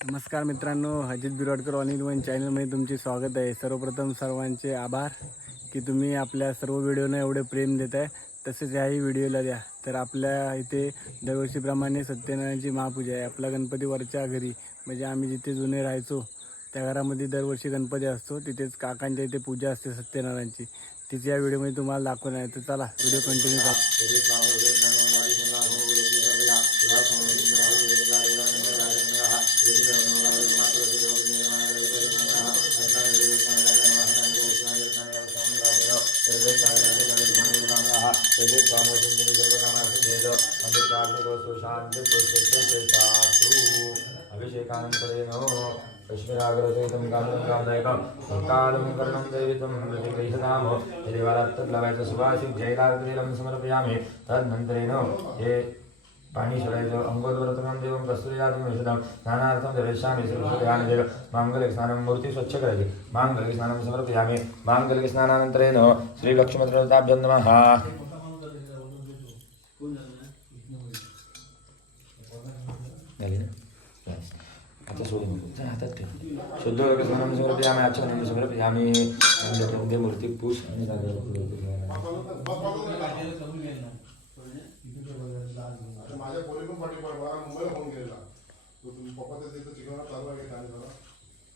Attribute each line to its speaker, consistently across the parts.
Speaker 1: नमस्कार मित्रांनो Ajit Birodkar all in one चॅनलमध्ये तुमचे स्वागत आहे. सर्वप्रथम सर्वांचे आभार की तुम्ही आपल्या सर्व व्हिडिओना एवढे प्रेम देत आहे तसेच याही व्हिडिओला द्या. तर आपल्या इथे दरवर्षीप्रमाणे सत्यनारायणची महापूजा आहे. आपला गणपती वरच्या घरी म्हणजे आम्ही जिथे जुने राहायचो त्या घरामध्ये दरवर्षी गणपती असतो. तिथेच काकांच्या इथे पूजा असते सत्यनारायणची. तिची या व्हिडिओमध्ये तुम्हाला दाखवणार आहे. तर चला व्हिडिओ कंटिन्यू करा.
Speaker 2: अभिषेकानन्तरेण कश्मीराग्रसहितं कालं कामदायकं कालं कर्णं दैवितं प्रतिगृहीतनाम यदि वारात्तत् लावायचं सुभाषिक जयलालतेलं समर्पयामि तदनन्तरेण हे पाणी सोडायचं अंगोदवर्तनं देवं प्रस्तुयातं विशदं स्नानार्थं दर्शयामि सर्वस्वयान देव माङ्गलिक स्नानं मूर्ती स्वच्छ करायची माङ्गलिक स्नानं समर्पयामि माङ्गलिक स्नानानन्तरेण श्रीलक्ष्मीदेवताभ्यं नमः झाली ना आता सोडून हातात ठेव शुद्ध आम्ही समर्पयामि मूर्ती पूस आणि
Speaker 3: माझ्या पोरी पण पाठीपाठ मला मुंबईला फोन केलेला तो तुम्ही पप्पाच्या तिथं शिकवणार चालू आहे का जरा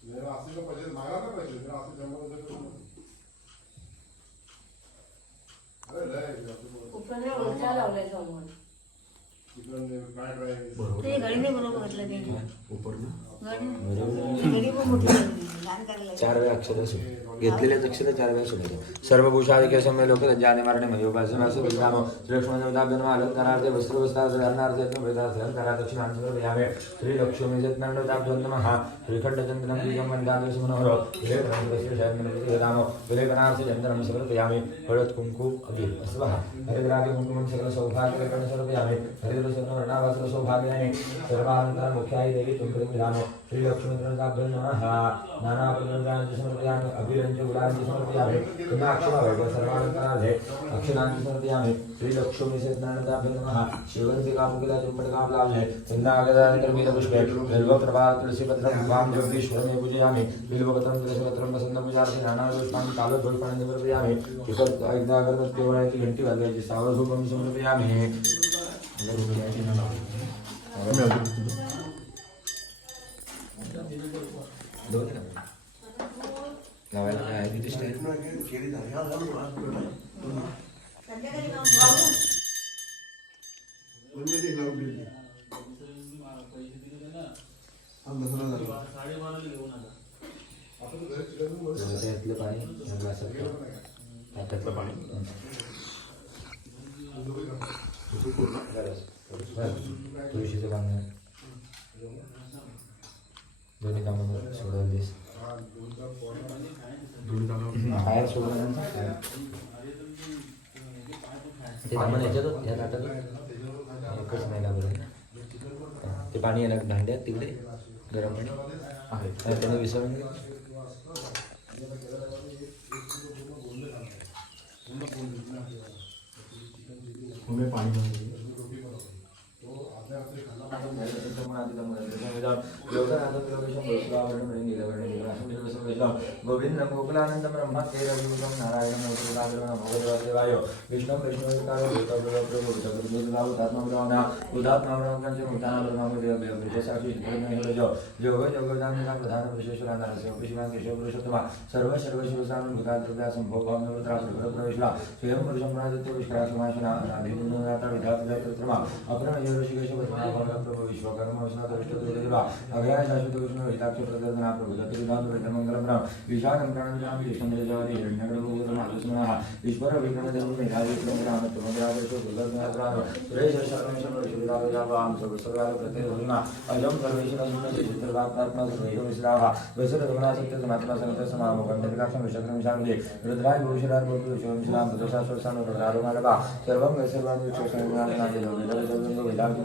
Speaker 3: जेव्हा असतील तर पैसे मागणार ना पैसे जरा असतील जमा वगैरे करून अरे लय
Speaker 4: लावलाय समोर. ते घडी नाही बरोबर. म्हटलं ते
Speaker 2: चार वेळा अक्षर घेतलेलेच अक्षर चार वेळा सोडायचं सर्व भूषादिके समय लोक ज्ञाने मारणे मध्ये उपासन असं विधानो श्रीलक्ष्मणदेवताभ्यं अलंकारार्थे वस्त्रवस्त्रार्थे धरणार्थे वेदार्थे अलंकारा दक्षिणांतर यावे श्री लक्ष्मी जत्नंदताभ्यं नमः. श्रीखंडचंद्रं बीजं मन्दादश मनोहर विलेकरं शयनमनपति चंद्रम विलेकनार्थे चंद्रं समर्पयामि हळद कुंकू अबीर अस्वः हरिद्रादि कुंकुमं सकल सौभाग्यकरण समर्पयामि हरिद्रसवर्णावस्त्र सौभाग्यानि सर्वानंतर मुख्याई देवी तुमकृतं विधानो श्रीलक्ष्मीदेवताभ्यं नमः श्री समर्पयामि अभिरञ्च गुलानि समर्पयामि पुण्याक्षरावैव सर्वालङ्काराधे अक्षराणि समर्पयामि श्रीलक्ष्मीसत्नानताभ्यं नमः शिवन्तिकामुकिला चुम्बटकामलाभे चन्दागदान्तर्मीलपुष्पे बिल्वप्रभा वां जगदीश्वरमे पूजयामि बिल्वपत्रं तुलसीपत्रं वसन्तं पूजार्थे नानादोषाणि कालोद्भोषाणि समर्पयामि तिकट एकदा अगरबत्ती ओढायची घंटी वाजवायची सावधूपं समर्पयामि अगरबत्ती दोन लावायला. काय आहे तिथे स्टाईल यातलं पाणी या ग्लासात पाणी तुळशीचं पाणी दोन्ही कामं सोडवलीस. बाहेर सोडलं ते ताटात एकच नाही लागलं ते पाणी येणार भांड्यात तिकडे गरम पाणी. आहे. त्याने विसरून घे. गोविंद गोकुलानंद ब्रह्म के रविभूषण नारायण भगवदेवाय विष्णु विष्णुकारुतात्मब्रह्मणा उदात्मब्रह्मणस्य योग प्रधान नरसिंह केशव पुरुषोत्तमा सर्व सर्व शिवसानं भूताद्रव्या प्रवेशला स्वयं पुरुषं प्राजत्य विष्करासमाशना अभिमुनाता विधात्मा अपरण ऋषिकेश प्रभु विश्वकर्म विष्णु अग्रह शाश्वत विष्णु हिताक्ष प्रभु दत्तविधान राम विशालं प्राणविराम विष्णुदेवादि हिरण्यगर्भोगतमालुस्मनः ईश्वर विक्रमदेव सुरेश शरणेश्वर शिवराजावाम अजं सर्वेश्वर चित्रवात्मा सर्वैव विश्रावा वसुरगमना रुद्राय भूषणार भूतु शिवं शिलां प्रदोषाश्वसानो रुद्रारुमालवा सर्वं वैसर्वान् विक्षोषणानाय वेदान्तो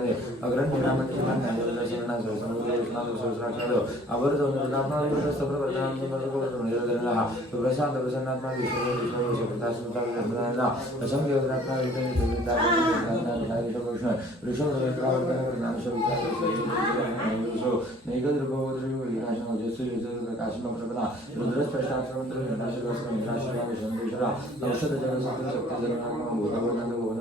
Speaker 2: लागले अग्रन निरामती मान न्याय दर्शना समुद्र विष्णा सहस्राक्षर अवर जाऊन नामना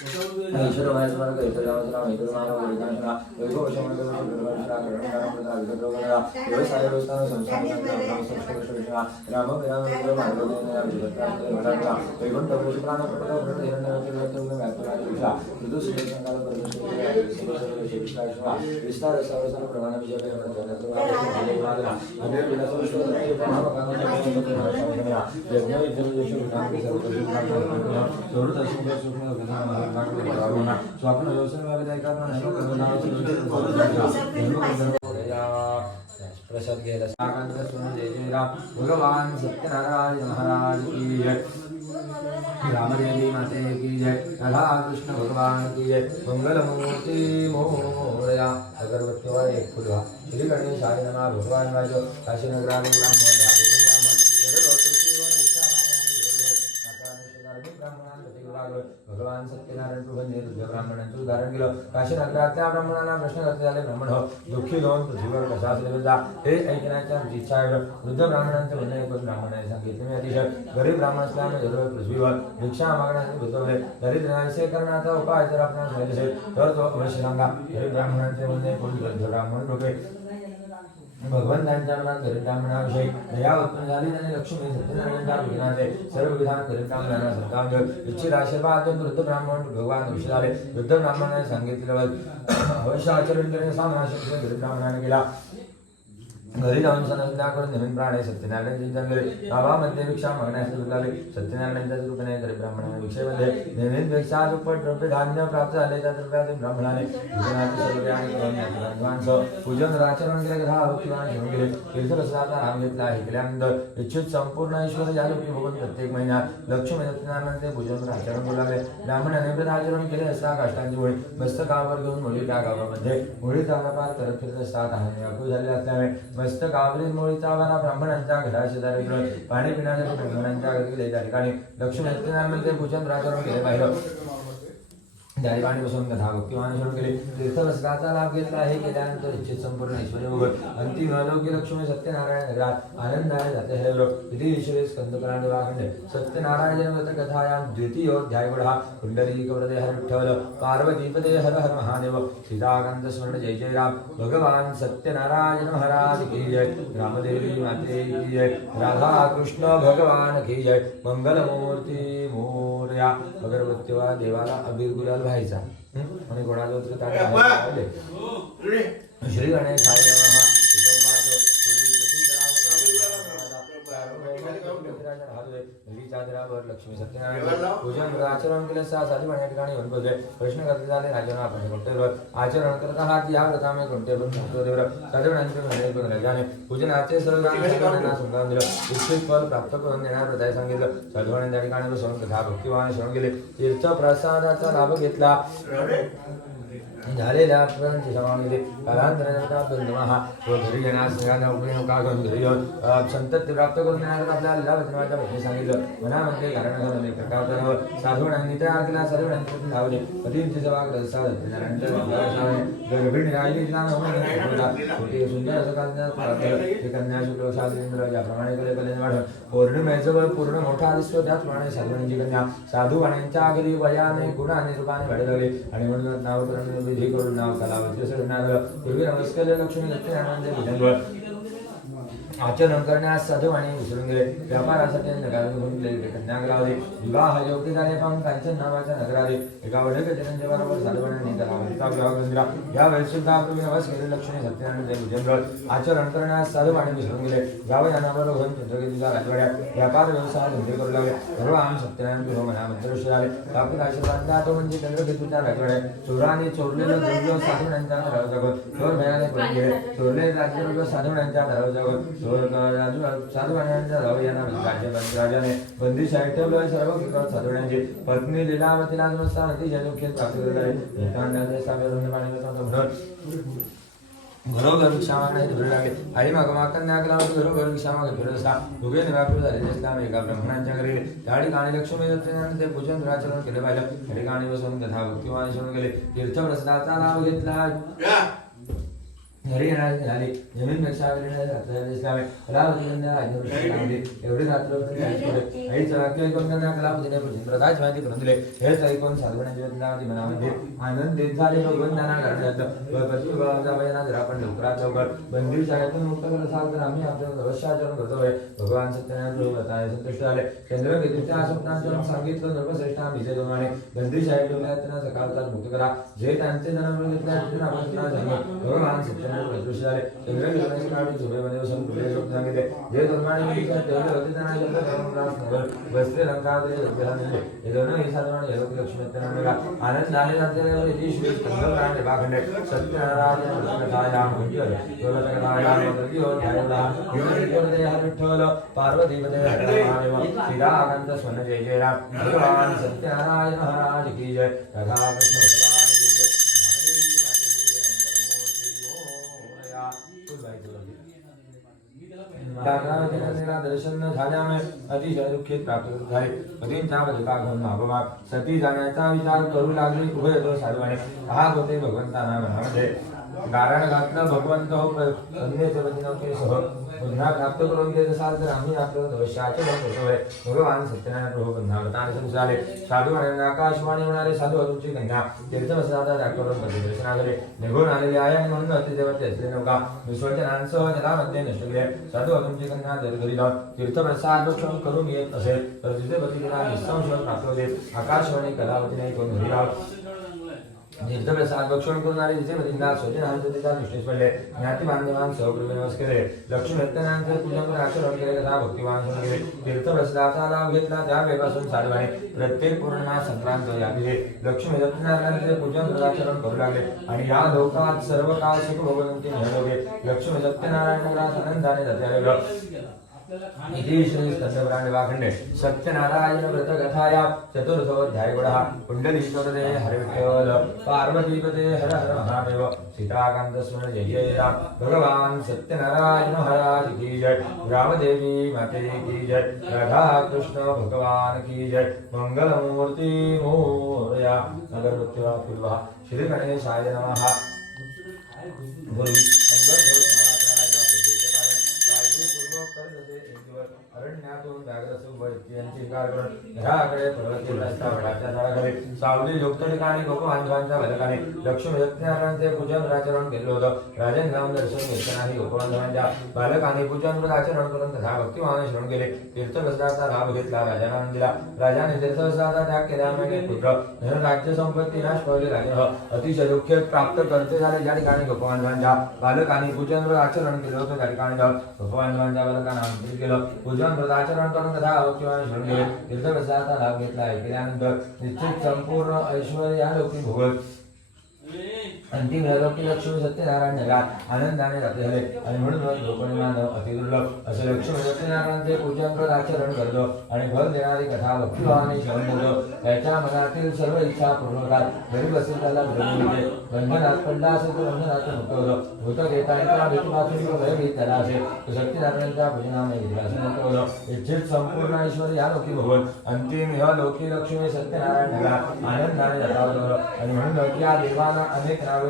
Speaker 2: ഈശ്വരമായിരുന്നവർക്ക് ഐശ്വര്യാമത്തിനാണ് ഐശ്വര്യമാനം കൊടുക്കാനുള്ള വ്യവസായ വ്യവസ്ഥാന സംസ്ഥാന രാമഗ്രാമ വൈകുണ്ഠ പുഷ്പാണപ്പെട്ട വ്യാപ്തമായ ഋതുസുരക്ഷകാലം प्रसाद घ्यायला साकांत जय जय राम भगवान सत्यनारायण महाराज की रामदेवी माते की जय राधा कृष्ण भगवान की जय मंगलमूर्ती मोरया अगरबत्ती एक फुलवा श्री गणेशाय नमः भगवान वाजो काशी नगराने ब्राह्मण ब्राह्मण भगवान सत्यनारायण प्रभू निरुद्ध ब्राह्मणांचं उदाहरण केलं काशी नगरात त्या ब्राह्मणांना प्रश्न करते झाले. ब्राह्मण हो दुःखी दोन पृथ्वीवर कसा जा हे ऐकण्याच्या इच्छा वृद्ध ब्राह्मणांचे म्हणणे एकच ब्राह्मणाने सांगितले मी अतिशय. गरीब ब्राह्मण असल्यामुळे जरूर पृथ्वीवर भिक्षा मागण्याचे भूतवले दरिद्रांचे करण्याचा उपाय जर आपण माहिती असेल तर तो अवश्य सांगा. गरीब ब्राह्मणांचे म्हणणे कोण वृद्ध ब्राह्मण डोके. भगवंतांच्या मनात गरीब दया उत्पन्न झाली आणि लक्ष्मी सत्यनारायणच्या भजनाचे सर्व विधान गरीब ब्राह्मणांना सत्तांग इच्छित आशीर्वाद वृद्ध ब्राह्मण भगवान विषय झाले वृद्ध ब्राह्मणाने सांगितलं अवश्य आचरण करणे सामना शक्य गरीब केला. घरी जाऊन सनंदाकडून नवीन प्राण आहे चिंतन केले गावामध्ये भिक्षा मागण्यासाठी उरलाले सत्यनारायणच्या कृपेने गरीब ब्राह्मणाने भिक्षेमध्ये नवीन भिक्षा दुप्पट रुपये धान्य प्राप्त झाले त्या द्रव्यातील ब्राह्मणाने भोजनाचे सर्व आणि पूजन राचरण केले ग्रह किंवा घेऊन गेले तीर्थरसाचा नाम घेतला हे केल्यानंतर इच्छित संपूर्ण ईश्वर या की बघून प्रत्येक महिन्यात लक्ष्मी सत्यनारायणाचे पूजन राचरण करू लागले ब्राह्मणाने व्रत आचरण केले असता काष्टांची होळी मस्त गावावर घेऊन होळी त्या गावामध्ये होळी चांगला पार करत फिरत असतात आणि व्याकुळ झाले असल्यामुळे ग्रस्त गावरील मुळीचा वारा ब्राह्मणांच्या घराशी दारिद्र्य पाणी पिण्यासाठी ब्राह्मणांच्या घरी गेले त्या ठिकाणी लक्ष्मी सत्यनारायणाचे पूजन राचरण केले पाहिलं दारिवाणी पाणी बसून कथा भक्तिमान सुरू केले। तीर्थरसकाचा लाभ घेतला आहे केल्यानंतर इच्छित संपूर्ण ऐश्वर उघड अंतिम आरोग्य लक्ष्मी सत्यनारायण घरात आनंदाने जाते हे लोक। इति ईश्वरी स्कंदकरांड वाखंड सत्यनारायण व्रत कथायां द्वितीयोध्याय वढा कुंडली कवरदे हर विठ्ठल पार्वतीपदे हर हर महादेव। सीताकांत स्मरण जय जय राम। भगवान सत्यनारायण महाराज की जय। रामदेवी माते की जय। राधा कृष्ण भगवान की जय। मंगलमूर्ती मोरया अगरबत्तीवा देवाला अबीर गुलाल व्हायचा हं? आणि कोणाला होतं लावले. श्री गणेशाय नमः सुसंवाद चादरावर लक्ष्मी सत्यनारायण पूजन आचरण केले सहा साधी या ठिकाणी बोलले. प्रश्न करते झाले राजांना आपण कोणते व्रत. आचरण करत आहात या व्रतामुळे कोणते व्रत. देवर राजाने पूजनाचे सर्व गांना समजावून दिलं. इच्छित फल प्राप्त करून देणार व्रताय सांगितलं. साधवणांनी त्या ठिकाणी बसवून कथा भक्तिवाने श्रवण केले तीर्थ प्रसादाचा लाभ घेतला. झालेल्या पुराणाची समावेश कालांतराने बंधुमहा तो घरी सगळ्यांना उपयोग का करून घरी येऊन प्राप्त करून देण्याकरता आपल्या लीलावचनाच्या पत्नी सांगितलं. मनामध्ये कारण झालं प्रकार साधवणांनी त्या आरतीला साधूणांनी लावले पतींची सभा ग्रस्ता सुंदर असं कन्या शुक्ल ज्याप्रमाणे कले कलेने पौर्णिमेचं पूर्ण मोठा दिसतो त्याचप्रमाणे साधूंची कन्या. साधू आणि यांच्या वयाने गुणाने रूपाने वाढे लागले आणि म्हणून नावकरण विधी करून नाव कलावती पूर्वी नमस्कार लक्ष्मी लक्ष्मी भुजंगळ आचरण करण्यास साधू आणि विसरून गेले. व्यापारासाठी नगावे होऊन गेले. कन्याग्रावले विवाह योग्य झाले पाहून कांचन नावाच्या नगराले एका वडक जनांच्या बरोबर साधवांनी विवाह बंधला या वेळेस सुद्धा आपले नवस केले लक्षणे सत्यनारायण देव भुजंगळ आचरण करण्यास साधू आणि विसरून गेले. यावं यानावर होऊन चंद्रगिरीच्या राजवाड्या व्यापार व्यवसाय धंदे करू लागले. सर्व आम सत्यनारायण गृह मनामध्ये आले. आपल्या आशीर्वाद तो म्हणजे चंद्रगिरीच्या राजवाड्या चोराने चोरलेलं द्रव्य साधवण्यांच्या धराव जगत. चोर भयाने पडून गेले. चोरले राज्य साधवण्यांच्या धराव जगत. चोर राजू साधूवाण्यांच्या राजाने ठेवलं सर्व विक्रम पत्नी लीलावतीला अतिशय प्राप्त आहे साम्य पाणी घरोघर आई माग घरोघर फिरत असता दोघे झालेले एका ब्राह्मणांच्या घरी त्या ठिकाणी लक्ष्मी दत्ताने ते पूजन आचरण केले त्या ठिकाणी बसून कथा भक्तिवान शिवून गेले तीर्थप्रसादाचा लाभ घेतला घरी येणार झाली. जमीन पेक्षा इस्लामे कलावती कन्या राज्यवृत्ती लावली एवढे रात्र आईचं वाक्य ऐकून कन्या कलावतीने प्रदाच माहिती करून दिले. हेच ऐकून साधवण्याची वदनावती मनामध्ये आनंदित झाले भगवंत त्यांना जर आपण लवकरात लवकर बंदी शाळेतून मुक्त करत असाल तर आम्ही आपलं अवश्याचरण करतोय. भगवान सत्यनारायण संतुष्ट झाले. चंद्रगिरीच्या स्वप्नांचरण सांगितलं नर्वश्रेष्ठा विजय दोमाने बंदी शाळेत त्यांना सकाळचाच मुक्त करा. जे त्यांचे जन्म घेतले आपण आपण जन्म. भगवान सत्यनारायण प्रदृश्य झाले चंद्रगिरी काढून झोपेमध्ये बसून पुढे स्वप्न सांगितले जे धर्माने विचार ठेवले होते त्यांना जन्म दर्शन झाल्यामुळे अतिशय दुःखित प्राप्त झाले. पतींच्या बलिका मागोमाग सती जाण्याचा विचार करू लागले उभय तो साधवाने हा होते भगवंतांना मनामध्ये नारायण घातलं भगवंत हो अन्यचे वचनाचे पुन्हा प्राप्त करून देत असाल तर आम्ही आपलं भविष्याचे होतोय भगवान सत्यनारायण प्रभू पुन्हा झाले. साधू आणि आकाशवाणी होणारे साधू तुमची कन्या तीर्थवसाचा दाखवून दर्शनाकडे निघून आलेले आहे आणि म्हणून अतिदेवते असले नौका. विश्वचनांसह जलामध्ये नष्ट केले. साधू तुमची कन्या घरी जाऊन तीर्थप्रसाद भक्षण करून येत असेल तर तिथे पतीला निसंशय प्राप्त होते. आकाशवाणी कलावतीने कोण घरी राहत तीर्थप्रसाद भक्षण म्हणजे पडले ज्ञाती लक्ष्मी सत्यनारायणचे पूजन करून आचरण केले तथा भक्तिवान होऊन गेले तीर्थप्रसादाचा लाभ घेतला त्या वेळपासून साधवाने प्रत्येक पौर्णिमा संक्रांत लक्ष्मी सत्यनारायणाचे पूजन आचरण करू लागले. आणि या लोकात सर्व काळ सुख भगवंती मिळवले. लक्ष्मी सत्यनारायण आनंदाने जाते सत्यनारायण व्रत कथाया चतुर्थोऽध्याय गुणः कुण्डलीश्वरदे हरे विठ्ठल पार्वतीपते हर हर महादेव सीताकांत स्मरण जय जय राम भगवान सत्यनारायण महाराज की जय रामदेवी माते की जय राधा कृष्ण भगवान की जय मंगलमूर्ती मोरया अगरबत्तीवा फुलवा श्री गणेशाय नमः अंगद नवरात्राला या पूजेचे कारण काळजीपूर्वक करत असे एक दिवस अरण्यातून व्याघ्रसु यांची कारण घराकडे वडाच्या झाडाकडे सावली ठिकाणी गोप बांधवांच्या भलकाने लक्ष्मी सत्यनारायणचे पूजन आचरण केलं होतं राजन दर्शन बालकाने पूजन आचरण करून तथा श्रवण केले लाभ घेतला दिला राजाने त्याग केल्यामुळे पुत्र धन राज्य संपत्ती नाश पावले राजे अतिशय दुःख प्राप्त करते झाले ज्या ठिकाणी गोपबांधवांच्या बालकांनी पूजन आचरण केलं होतं त्या ठिकाणी जाऊन बालकांना केलं पूजन व्रत आचरण करून भक्तिमान श्रवण केले तीर्थप्रसादाचा लाभ घेतला केल्यानंतर निश्चित संपूर्ण ऐश्वर या लोकी भोगत अंतिम की लक्ष्मी सत्यनारायण नगरात आनंदाने जाते झाले. आणि म्हणून लोकांनी मानव अतिदुर्लभ असे लक्ष्मी सत्यनारायणचे पूजन करत आचरण करतो आणि फल देणारी कथा भक्तिभावाने श्रवण करतो. त्याच्या मनातील सर्व इच्छा पूर्ण होतात. घरी बसेल त्याला घडवून मिळते बंधनात पडला असेल तर बंधनात मुक्त होतो. भूत घेता आणि त्या भीतीपासून जो भयभीत त्याला असेल तो सत्यनारायणच्या पूजनाने विलासन मुक्त होतो. इच्छित संपूर्ण ऐश्वर या लोकी भगवत अंतिम या लोकी लक्ष्मी सत्यनारायण नगरात आनंदाने जाता आणि म्हणून या देवांना अनेक नावे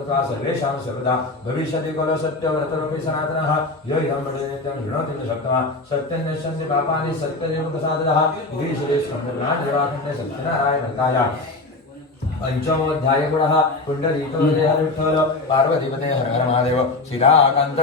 Speaker 2: कृत्वा सर्वेषां सर्वदा। भविष्यति खलु सत्यव्रतरूपी सनातनः। यो इदं पठे नित्यं शृणोति न शक्तवान् सत्यं नश्यन्ति पापानि सत्यदेव प्रसादतः इति श्रीश्वरनाथदेवाखण्डे सत्यनारायणकाय। पञ्चमोऽध्याय गुणः पुण्डरीतो हृदय विठ्ठल। पार्वतीपते हर हर महादेव। श्रीराकान्त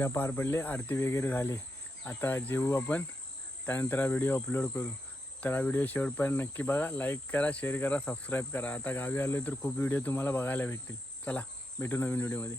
Speaker 1: पूजा पार पडली आरती वगैरे झाली. आता जेवू आपण त्यानंतर हा व्हिडिओ अपलोड करू. तर हा व्हिडिओ शेवटपर्यंत नक्की बघा लाईक करा शेअर करा सबस्क्राईब करा. आता गावी आलो तर खूप व्हिडिओ तुम्हाला बघायला भेटतील. चला भेटू नवीन व्हिडिओमध्ये